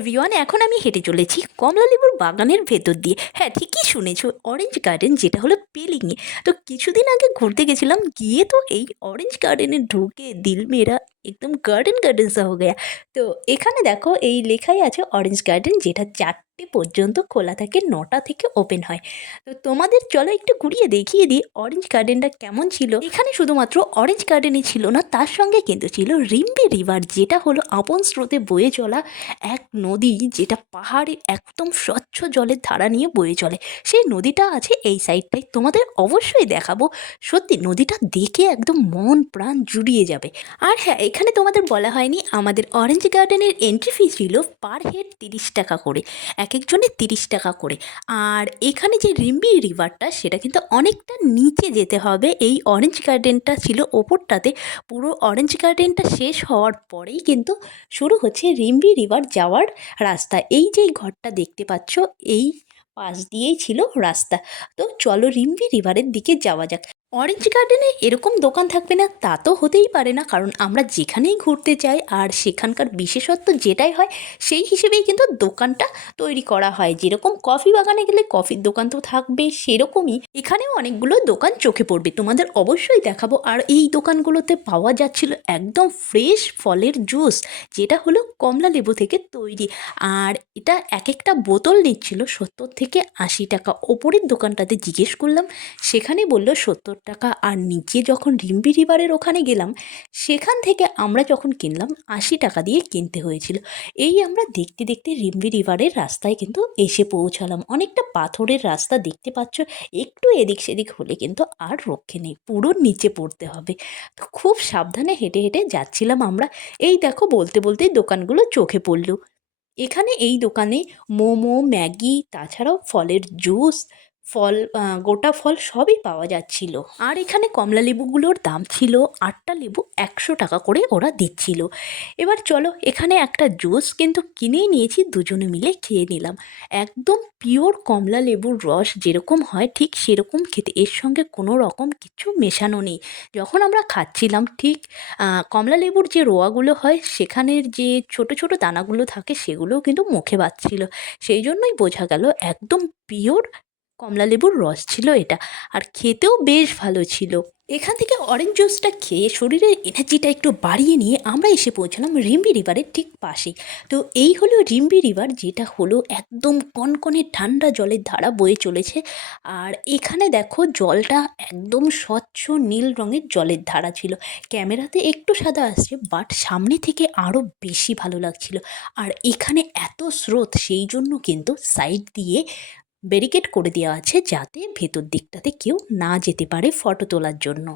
Everyone, এখন আমি হেঁটে চলেছি কমলালেবুর বাগানের ভেতর দিয়ে। হ্যাঁ, ঠিকই শুনেছো, অরেঞ্জ গার্ডেন, যেটা হলো পেলিংয়ে। তো কিছুদিন আগে ঘুরতে গেছিলাম, গিয়ে তো এই অরেঞ্জ গার্ডেনে ঢুকে দিল মেরা একদম গার্ডেন গার্ডেন সা হো গয়া। তো এখানে দেখো এই লেখাই আছে অরেঞ্জ গার্ডেন, যেটা 4টে পর্যন্ত খোলা থাকে, 9টা থেকে ওপেন হয়। তো তোমাদের চলো একটু ঘুরিয়ে দেখিয়ে দিই অরেঞ্জ গার্ডেনটা কেমন ছিল। এখানে শুধুমাত্র অরেঞ্জ গার্ডেনই ছিল না, তার সঙ্গে কিন্তু ছিল রিম্বি রিভার, যেটা হলো আপন স্রোতে বয়ে চলা এক নদী, যেটা পাহাড়ের একদম স্বচ্ছ জলের ধারা নিয়ে বয়ে চলে। সেই নদীটা আছে এই সাইডটায়, তোমাদের অবশ্যই দেখাবো। সত্যি নদীটা দেখে একদম মন প্রাণ জুড়িয়ে যাবে। আর হ্যাঁ, এখানে তোমাদের বলা হয়নি, আমাদের অরেঞ্জ গার্ডেনের এন্ট্রি ফি ছিল পার হেড 30 টাকা করে, এক একজনের 30 টাকা করে। আর এখানে যে রিম্বি রিভারটা, সেটা কিন্তু অনেকটা নিচে যেতে হবে। এই অরেঞ্জ গার্ডেনটা ছিল ওপরটাতে। পুরো অরেঞ্জ গার্ডেনটা শেষ হওয়ার পরেই কিন্তু শুরু হচ্ছে রিম্বি রিভার যাওয়ার রাস্তা। এই যে ঘরটা দেখতে পাচ্ছ, এই পাশ দিয়েই ছিল রাস্তা। তো চলো রিম্বি রিভারের দিকে যাওয়া যাক। অরেঞ্জ গার্ডেনে এরকম দোকান থাকবে না তা তো হতেই পারে না, কারণ আমরা যেখানেই ঘুরতে যাই আর সেখানকার বিশেষত্ব যেটাই হয় সেই হিসেবেই কিন্তু দোকানটা তৈরি করা হয়। যেরকম কফি বাগানে গেলে কফির দোকান তো থাকবে, সেরকমই এখানেও অনেকগুলো দোকান চোখে পড়বে, তোমাদের অবশ্যই দেখাবো। আর এই দোকানগুলোতে পাওয়া যাচ্ছিল একদম ফ্রেশ ফলের জুস, যেটা হলো কমলা লেবু থেকে তৈরি। আর এটা এক একটা বোতল নিচ্ছিল 70 থেকে 80 টাকা। ওপরের দোকানটাতে জিজ্ঞেস করলাম, সেখানে বললো 70 টাকা। আর নিচে যখন রিম্বি রিভারের ওখানে গেলাম, সেখান থেকে আমরা যখন কিনলাম 80 টাকা দিয়ে কিনতে হয়েছিল। এই আমরা দেখতে দেখতে রিম্বি রিভারের রাস্তায় কিন্তু এসে পৌঁছালাম। অনেকটা পাথরের রাস্তা দেখতে পাচ্ছ, একটু এদিক সেদিক হলে কিন্তু আর রক্ষে নেই, পুরো নিচে পড়তে হবে। তো খুব সাবধানে হেঁটে হেঁটে যাচ্ছিলাম আমরা। এই দেখো, বলতে বলতেই দোকানগুলো চোখে পড়লো। এখানে এই দোকানে মোমো, ম্যাগি, তাছাড়াও ফলের জুস, ফল, গোটা ফল সবই পাওয়া যাচ্ছিল। আর এখানে কমলা লেবুগুলোর দাম ছিল 8টা লেবু 100 টাকা করে ওরা দিচ্ছিল। এবার চলো, এখানে একটা জুস কিন্তু কিনেই নিয়েছি, দুজনে মিলে খেয়ে নিলাম। একদম পিওর কমলা লেবুর রস যেরকম হয় ঠিক সেরকম খেতে, এর সঙ্গে কোনো রকম কিছু মেশানো নেই। যখন আমরা খাচ্ছিলাম ঠিক কমলা লেবুর যে রোয়াগুলো হয়, সেখানের যে ছোট ছোট দানাগুলো থাকে, সেগুলোও কিন্তু মুখে বাজছিল। সেই জন্যই বোঝা গেল একদম পিওর কমলা লেবুর রস ছিল এটা। আর খেতেও বেশ ভালো ছিল। এখান থেকে অরেঞ্জ জুসটা খেয়ে শরীরের এনার্জিটা একটু বাড়িয়ে নিয়ে আমরা এসে পৌঁছালাম রিম্বি রিভারের ঠিক পাশেই। তো এই হলো রিম্বি রিভার, যেটা হলো একদম কনকনে ঠান্ডা জলের ধারা বয়ে চলেছে। আর এখানে দেখো, জলটা একদম স্বচ্ছ নীল রঙের জলের ধারা ছিল। ক্যামেরাতে একটু সাদা আসছে, বাট সামনে থেকে আরও বেশি ভালো লাগছিল। আর এখানে এত স্রোত, সেই জন্য কিন্তু সাইড দিয়ে ব্যারিকেড করে দেওয়া আছে, যাতে ভেতর দিকটাতে কেউ না যেতে পারে ফটো তোলার জন্য।